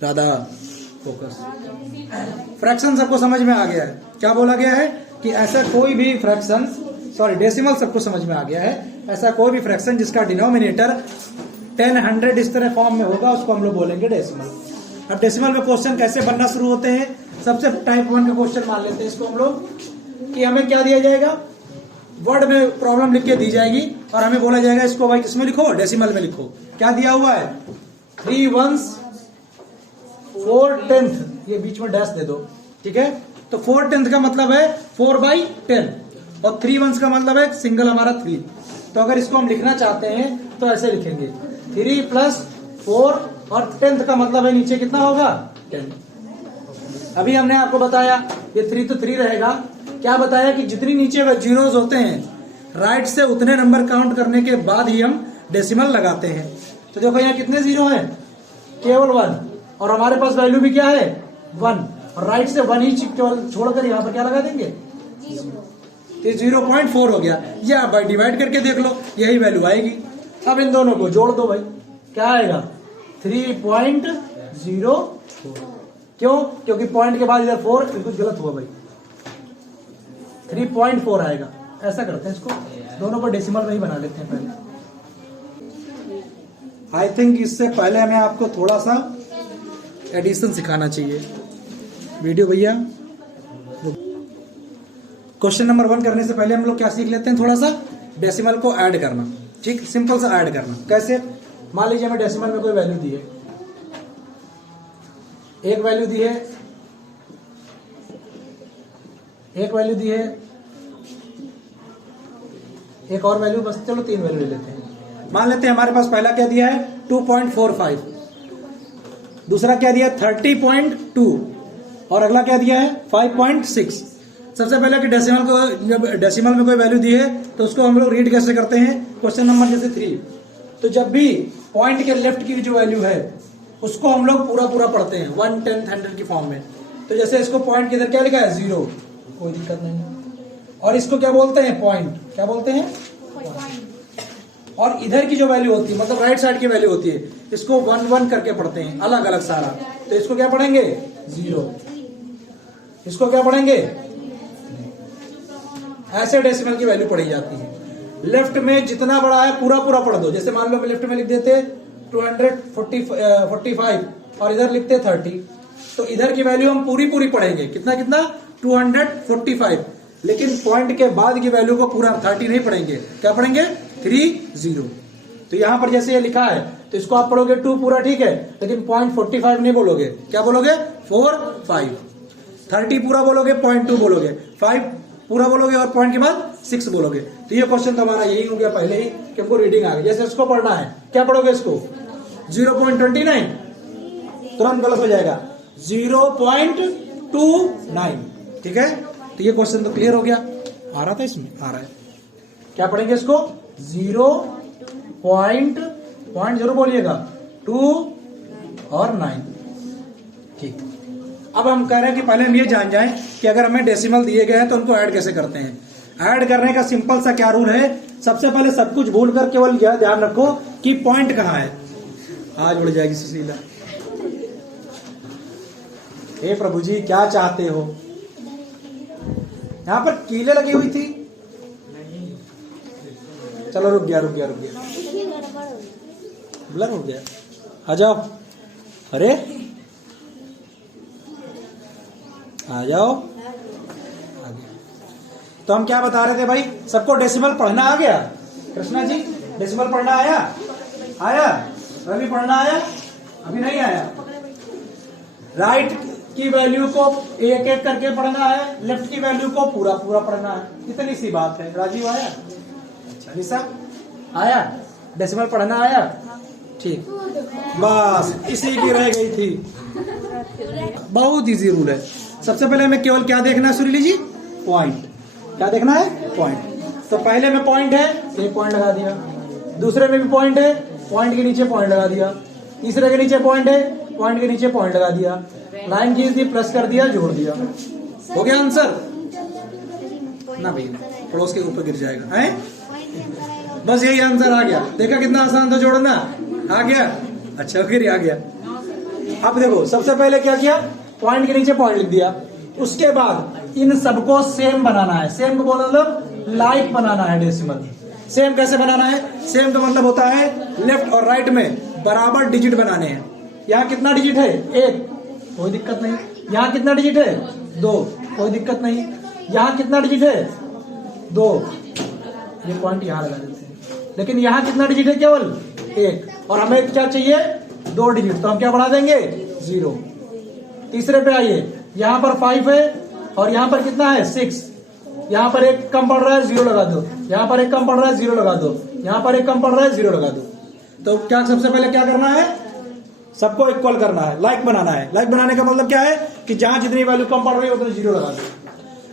Radha focus. Fraction सबको समझ में आ गया है। क्या बोला गया है कि ऐसा कोई भी फ्रैक्शन, सॉरी डेसिमल सबको समझ में आ गया है। ऐसा कोई भी फ्रैक्शन जिसका डिनोमिनेटर 10, 100 इस तरह फॉर्म में होगा उसको हम लोग बोलेंगे डेसिमल। अब डेसिमल में क्वेश्चन कैसे बनना शुरू होते हैं? सबसे टाइप 1 का क्वेश्चन मान लेते हैं इसको हम लोग कि हमें क्या दिया जाएगा, वर्ड में प्रॉब्लम लिख के दी जाएगी और हमें बोला जाएगा इसको भाई किसमें लिखो, डेसिमल में लिखो। क्या दिया हुआ है? 3 1s 4/10, ये बीच में डैश दे दो, ठीक है। तो 4/10 का मतलब है 4/10 और 3 1s का मतलब है सिंगल हमारा 3। तो अगर इसको हम लिखना चाहते हैं तो ऐसे लिखेंगे 3 + 4 और 10th का मतलब है नीचे कितना होगा 10। अभी हमने आपको बताया ये 3 तो 3 रहेगा। क्या बताया कि जितनी नीचे जीरोस होते हैं राइट से उतने नंबर काउंट करने के बाद ही हम डेसिमल लगाते हैं। तो देखो यहाँ कितने जीरो हैं, केवल 1, और हमारे पास वैल्यू भी क्या है 1, और राइट से 1 ही छोड़कर यहाँ पर क्या लगा देंगे, तो 0.4 हो गया। या आप डिवाइड करके देख लो, यही वैल्यू आएगी। अब इन दोनों को जोड़ दो भाई, क्या आएगा 3.04। क्यों? क्योंकि पॉइंट के बाद इधर 4, कुछ गलत हुआ भाई, 3.4 आएगा। ऐसा करते हैं इसको, दोनों को डेसिमल में ही बना लेते हैं पहले। आई थिंक इससे पहले हमें आपको थोड़ा सा एडिशन सिखाना चाहिए। वीडियो भैया, क्वेश्चन नंबर 1 करने से पहले हम लोग क्या सीख लेते हैं, थोड़ा सा डेसिमल को ऐड करना। ठीक, सिंपल सा ऐड करना। कैसे? मान लीजिए हमें डेसिमल में कोई वैल्यू दी है, एक वैल्यू दी है, एक वैल्यू दी है, एक और वैल्यू, बस चलो 3 वैल्यू ले लेते हैं। मान लेते हैं हमारे पास पहला क्या दिया है 2.45, दूसरा क्या दिया है 30.2 और अगला क्या दिया है 5.6। सबसे पहले कि डेसिमल को, जब डेसिमल में कोई वैल्यू दी है तो उसको हम लोग रीड कैसे करते हैं, क्वेश्चन नंबर जैसे 3, तो जब भी पॉइंट के लेफ्ट की जो वैल्यू है उसको हम लोग पूरा पूरा पढ़ते हैं 1, 10, 100 की फॉर्म में। तो जैसे इसको पॉइंट के इधर क्या लिखा है 0, कोई दिक्कत नहीं, और इसको क्या बोलते हैं पॉइंट, क्या बोलते हैं पॉइंट। और इधर की जो वैल्यू होती है, मतलब राइट साइड की वैल्यू होती है, इसको 1, 1 करके पढ़ते हैं अलग अलग सारा। तो इसको क्या पढ़ेंगे 0, इसको क्या पढ़ेंगे, ऐसे डेसिमल की वैल्यू पढ़ी जाती है। लेफ्ट में जितना बड़ा है पूरा पूरा पढ़ दो। जैसे मान लो लेफ्ट में लिख देते 245 और इधर लिखते 30, तो इधर की वैल्यू हम पूरी पूरी पढ़ेंगे। कितना कितना 245, लेकिन पॉइंट के बाद की वैल्यू को पूरा 30 नहीं पढ़ेंगे। क्या पढ़ेंगे 30। तो यहां पर जैसे ये लिखा है तो इसको आप पढ़ोगे 2 पूरा, ठीक है, लेकिन 0.45 नहीं बोलोगे। क्या बोलोगे 4, 5। 30 पूरा बोलोगे, 0.2 बोलोगे, 5 पूरा बोलोगे और पॉइंट के बाद 6 बोलोगे। तो ये क्वेश्चन तो हमारा यही हो गया पहले ही कि हमको रीडिंग आ गई। जैसे इसको पढ़ना है, क्या पढ़ोगे इसको 0.29, तुरंत गलत हो जाएगा 0.29, ठीक है। तो ये क्वेश्चन तो क्लियर हो गया। आ रहा था इसमें, आ रहा है। क्या पढ़ेंगे इसको 0 पॉइंट जरूर बोलिएगा 2 और 9, ठीक। अब हम कह रहे हैं कि पहले हम ये जान जाएं कि अगर हमें डेसिमल दिए गए हैं तो उनको ऐड कैसे करते हैं। ऐड करने का सिंपल सा क्या रूल है, सबसे पहले सब कुछ भूल कर केवल यह ध्यान रखो कि पॉइंट कहाँ है। आज उड़ जाएगी सुशीला। हे प्रभु जी क्या चाहते हो। यहाँ पर कीले लगी हुई थी, चलो रुक गया ब्लर हो गया। आ जाओ, अरे आ जाओ, आ गया। तो हम क्या बता रहे थे भाई, सबको डेसिमल पढ़ना आ गया। कृष्णा जी डेसिमल पढ़ना आया? रवि पढ़ना आया? अभी नहीं आया। राइट की वैल्यू को एक एक करके पढ़ना है, लेफ्ट की वैल्यू को पूरा पूरा पढ़ना है। इतनी सी बात है। राजीव आया? अच्छा, निशा आया? डेसिमल पढ़ना आया? ठीक, बस इसी की रह गई थी। बहुत इजी रूल है। सबसे पहले हमें केवल क्या देखना है सुरीली जी, पॉइंट। क्या देखना है, पॉइंट। तो पहले में पॉइंट है, एक पॉइंट लगा दिया। दूसरे में भी पॉइंट है, पॉइंट के नीचे पॉइंट लगा दिया। तीसरे के नीचे पॉइंट है, पॉइंट के नीचे पॉइंट लगा दिया। लाइन खींच दी, प्लस कर दिया, जोड़ दिया। हो गया आंसर ना भैया, पड़ोस के ऊपर गिर जाएगा है। बस यही आंसर आ गया। देखा कितना आसान था जोड़ना, आ गया। अच्छा फिर आ गया। अब देखो सबसे पहले क्या किया, पॉइंट के नीचे पॉइंट लिख दिया। उसके बाद इन सबको सेम बनाना है। सेम को बोला मतलब लाइक बनाना है डेसिमल। सेम कैसे बनाना है? सेम का मतलब होता है लेफ्ट और राइट में बराबर डिजिट बनाने हैं। यहाँ कितना डिजिट है? 1, कोई दिक्कत नहीं। यहाँ कितना डिजिट है? 2, कोई दिक्कत नहीं। यहाँ कितना डिजिट है? 2, ये पॉइंट यहाँ लगा देते हैं। लेकिन यहाँ कितना डिजिट है? केवल 1, और हमें क्या चाहिए? 2 डिजिट, तो हम क्या बढ़ा देंगे? 0। तीसरे पे आइए, यहाँ पर 5 है और यहाँ पर कितना है? 6। यहाँ पर एक कम पड़ रहा है, 0 लगा दो। यहाँ पर एक कम पड़ रहा है, 0 लगा दो। यहाँ पर एक कम पड़ रहा है, 0 लगा दो। तो क्या सबसे पहले क्या करना है? सबको इक्वल करना है, लाइक बनाना है। लाइक बनाने का मतलब क्या है कि जहां जितनी वैल्यू कम पड़ रही है उतने 0 लगा दो।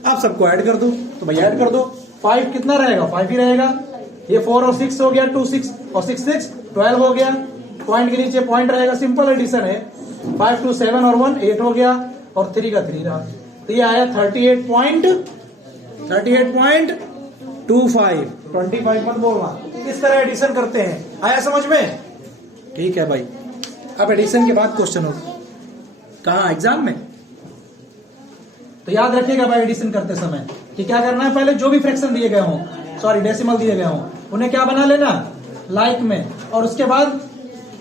आप सबको ऐड कर दो, तो भाई ऐड कर दो। 5 कितना रहेगा? 5 ही रहेगा। ये 4 और 6 हो गया, 2 6 और 6 6 12 हो गया। पॉइंट के नीचे पॉइंट रहेगा, सिंपल एडिशन है। 5 2 7 और 1 8 हो गया, और 3 का 3 रहा। तो ये आया 38.25। 25 मत बोलना। इस तरह एडिशन करते हैं। आया समझ में? ठीक है भाई। अब एडिशन के बाद क्वेश्चन हो कहा? एग्जाम में। तो याद रखिएगा भाई एडिशन करते समय कि क्या करना है, पहले जो भी फ्रैक्शन दिए गए हों, सॉरी डेसिमल दिए गए हों, उन्हें क्या बना लेना? लाइक में। और उसके बाद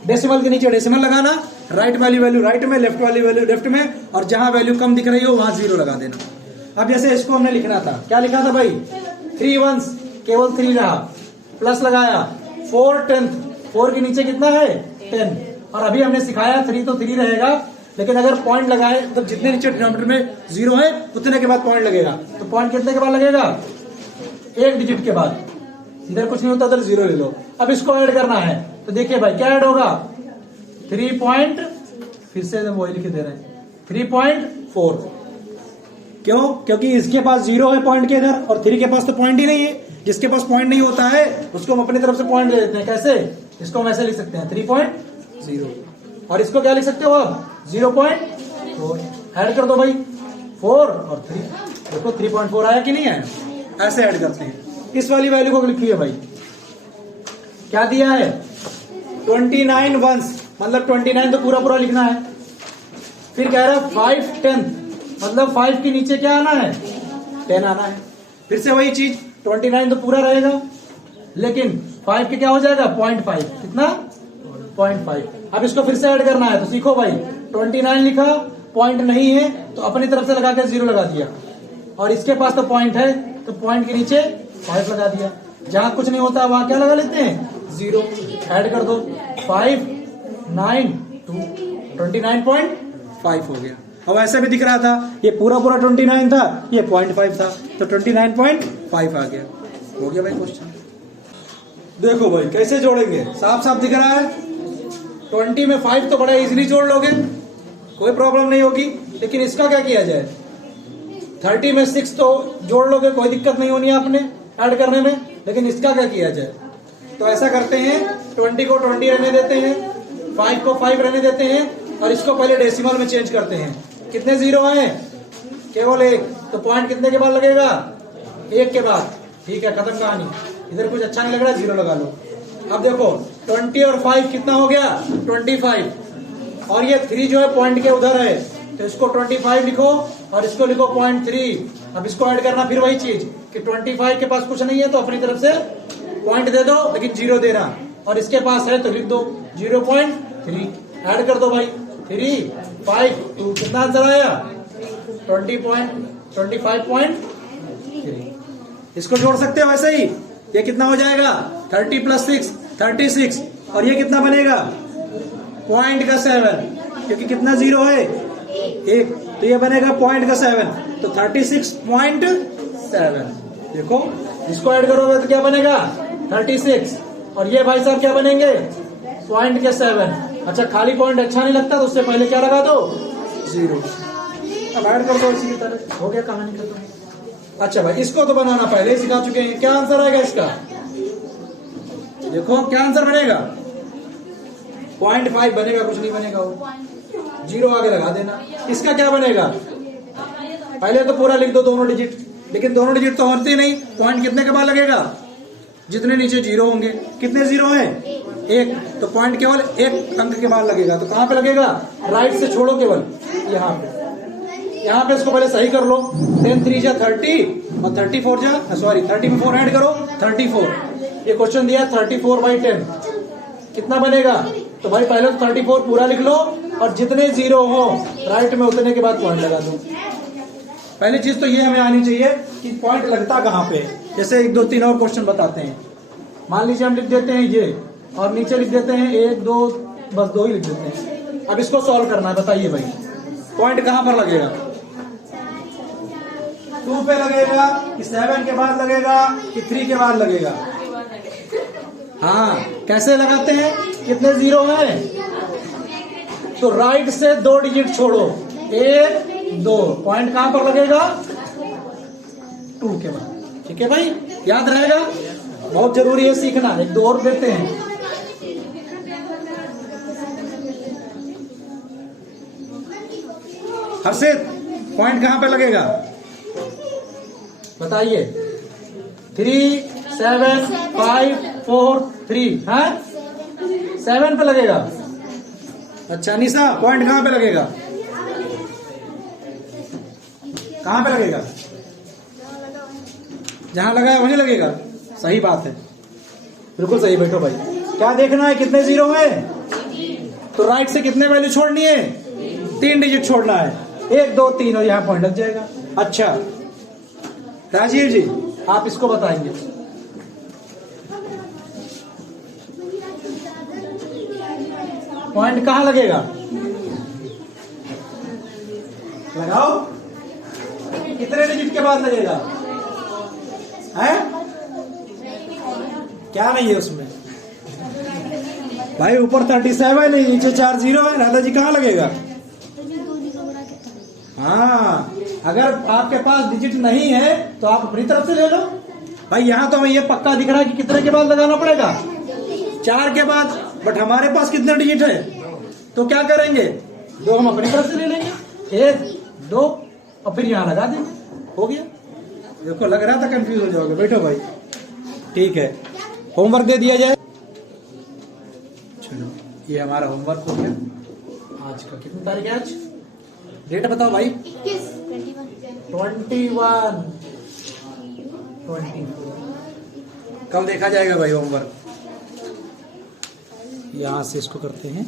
डेसिमल के नीचे डेसिमल लगाना, राइट वैल्यू राइट में, लेफ्ट वैल्यू लेफ्ट में, और जहां वैल्यू कम दिख रही हो वहां 0 लगा देना। अब जैसे इसको हमने लिखना था, क्या लिखा था भाई? 3 1 केवल 3 रहा, प्लस लगाया 4/10। 4 के नीचे कितना है? 10। और अभी हमने सिखाया 3 तो 3 रहेगा, लेकिन अगर पॉइंट लगाए तो जितने नीचे डिनोमिनेटर में 0 है उतने के बाद पॉइंट लगेगा। तो पॉइंट कितने के बाद लगेगा? 1 डिजिट के बाद। इधर कुछ नहीं होता, इधर 0 ले लो। अब इसको ऐड करना है, तो देखिए भाई क्या ऐड होगा? 3 पॉइंट, फिर से वही लिख दे रहे हैं, 3.4। क्यों? क्योंकि इसके पास 0 है पॉइंट के इधर, और 3 के पास तो पॉइंट ही नहीं है। जिसके पास पॉइंट नहीं होता है उसको हम अपनी तरफ से पॉइंट दे देते हैं। कैसे? इसको हम ऐसे लिख सकते हैं 3.0, और इसको क्या लिख सकते हो आप? 0.4। ऐड कर दो भाई, 4 और 3। देखो 3.4 आया कि नहीं आया? ऐसे ऐड करते हैं। इस वाली वैल्यू को लिखिए भाई, क्या दिया है? 29 वंस, मतलब 29 तो पूरा लिखना है। फिर कह रहा है 5/10, मतलब 5 के नीचे क्या आना है? 10 आना है। फिर से वही चीज, 29 तो पूरा रहेगा, लेकिन 5 के क्या हो जाएगा? 0.5। कितना? 0.5। अब इसको फिर से ऐड करना है, तो सीखो भाई। 29 लिखा, पॉइंट नहीं है तो अपनी तरफ से लगा के 0 लगा दिया, और इसके पास तो पॉइंट है तो पॉइंट के नीचे 5 लगा दिया। जहां कुछ नहीं होता वहां क्या लगा लेते हैं? 0। ऐड कर दो, 5 9 2 29.5 हो गया। अब ऐसे भी दिख रहा था, ये पूरा 29 था, ये 0.5 था, तो 29.5 आ गया। हो गया भाई क्वेश्चन। देखो भाई कैसे जोड़ेंगे, साफ साफ दिख रहा है। 20 में 5 तो बड़ा इजीली जोड़ लोगे, कोई प्रॉब्लम नहीं होगी। लेकिन इसका क्या किया जाए? 30 में 6 तो जोड़ लोगे, कोई दिक्कत नहीं होनी है आपने ऐड करने में। लेकिन इसका क्या किया जाए? तो ऐसा करते हैं, 20 को 20 रहने देते हैं, 5 को 5 रहने देते हैं, और इसको पहले डेसिमल में चेंज करते हैं। कितने 0 हैं? केवल 1। तो पॉइंट कितने के बाद लगेगा? 1 के बाद। ठीक है, खत्म कहानी। इधर कुछ अच्छा नहीं लग रहा, 0 लगा लो। अब देखो 20 और 5 कितना हो गया? 25। और ये 3 जो है पॉइंट के उधर है, तो इसको 25 लिखो और इसको लिखो 0.3। अब इसको ऐड करना, फिर वही चीज कि 25 के पास कुछ नहीं है तो अपनी तरफ से पॉइंट दे दो, लेकिन 0 देना, और इसके पास है तो लिख दो 0.3। ऐड कर दो भाई, 3 5 2। कितना आंसर आया? 25.3। इसको जोड़ सकते हो वैसे ही। ये कितना हो जाएगा? 30 + 6 36। और ये कितना बनेगा? पॉइंट का 7, क्योंकि कितना 0 है? 1, तो ये बनेगा पॉइंट का 7, तो 36.7। देखो इसको ऐड करोगे तो क्या बनेगा? 36। और ये भाई साहब क्या बनेंगे? पॉइंट के 7। अच्छा, खाली पॉइंट अच्छा नहीं लगता तो उससे पहले क्या लगा दो? 0। अब ऐड कर दो इसी की तरह। हो गया, कहानी खत्म। अच्छा भाई, इसको तो बनाना पहले सिखा चुके हैं। क्या आंसर आएगा इसका? देखो क्या आंसर बनेगा? 0.5 बनेगा, कुछ नहीं बनेगा, वो 0 आगे लगा देना। इसका क्या बनेगा? पहले तो पूरा लिख दो दोनों डिजिट, लेकिन दोनों डिजिट तो होते नहीं। पॉइंट कितने के बाद लगेगा? जितने नीचे जीरो होंगे। कितने जीरो हैं? एक। तो पॉइंट केवल एक अंक के बाद लगेगा। तो कहां पे लगेगा? राइट से छोड़ो केवल यहाँ पे। यहाँ पे इसको पहले सही कर लो। 10 3 जा 30 और 34 जा सॉरी 30 में 4 ऐड करो 34। ये क्वेश्चन दिया 34/10 कितना बनेगा? तो भाई पहले तो 34 पूरा लिख लो और जितने जीरो हो राइट में उतने के बाद पॉइंट लगा दो। पहली चीज तो ये हमें आनी चाहिए कि पॉइंट लगता कहाँ पे। जैसे 1 2 3 और क्वेश्चन बताते हैं। मान लीजिए हम लिख देते हैं ये और नीचे लिख देते हैं 1 2 बस 2 ही लिख देते हैं। अब इसको सॉल्व करना है। बताइए भाई पॉइंट कहाँ पर लगेगा? 2 पे लगेगा कि 7 के बाद लगेगा कि 3 के बाद लगेगा? हाँ कैसे लगाते हैं? कितने जीरो हैं? तो राइट से 2 डिजिट छोड़ो 1 2 पॉइंट कहां पर लगेगा? 2 के बाद। ठीक है भाई याद रहेगा, बहुत जरूरी है सीखना। एक दो और देते हैं। हर्षित पॉइंट कहां पे लगेगा बताइए? 3 7 5 4 3 है 7 पे लगेगा। अच्छा निशा पॉइंट कहां पे लगेगा? कहां पे लगेगा? जहां लगा है वहीं लगेगा। सही बात है, बिल्कुल सही। बैठो भाई क्या देखना है? कितने जीरो है? तो राइट से कितने वैल्यू छोड़नी है? 3 डिजिट छोड़ना है। 1 2 3 और यहाँ पॉइंट लग जाएगा। अच्छा राजीव जी आप इसको बताएंगे। पॉइंट कहां लगेगा? लगाओ। कितने डिजिट के बाद लगेगा? है क्या नहीं है उसमें भाई? ऊपर 37 है नहीं, नीचे 4 जीरो है। राधा जी कहां लगेगा? हाँ अगर आपके पास डिजिट नहीं है तो आप अपनी तरफ से ले लो भाई। यहां तो हमें ये पक्का दिख रहा है कि कितने के बाद लगाना पड़ेगा? 4 के बाद। बट हमारे पास कितने डिजिट है? तो क्या करेंगे? 2 हम अपनी तरफ से ले लेंगे 1 2 और फिर यहां लगा देंगे। हो गया। देखो लग रहा था कंफ्यूज हो जाओगे। बैठो भाई ठीक है, होमवर्क दे दिया जाए। चलो ये हमारा होमवर्क हो गया। आज का कितनी तारीख है? आज डेट बताओ भाई। 21 24 कल देखा जाएगा भाई होमवर्क। यहां से इसको करते हैं।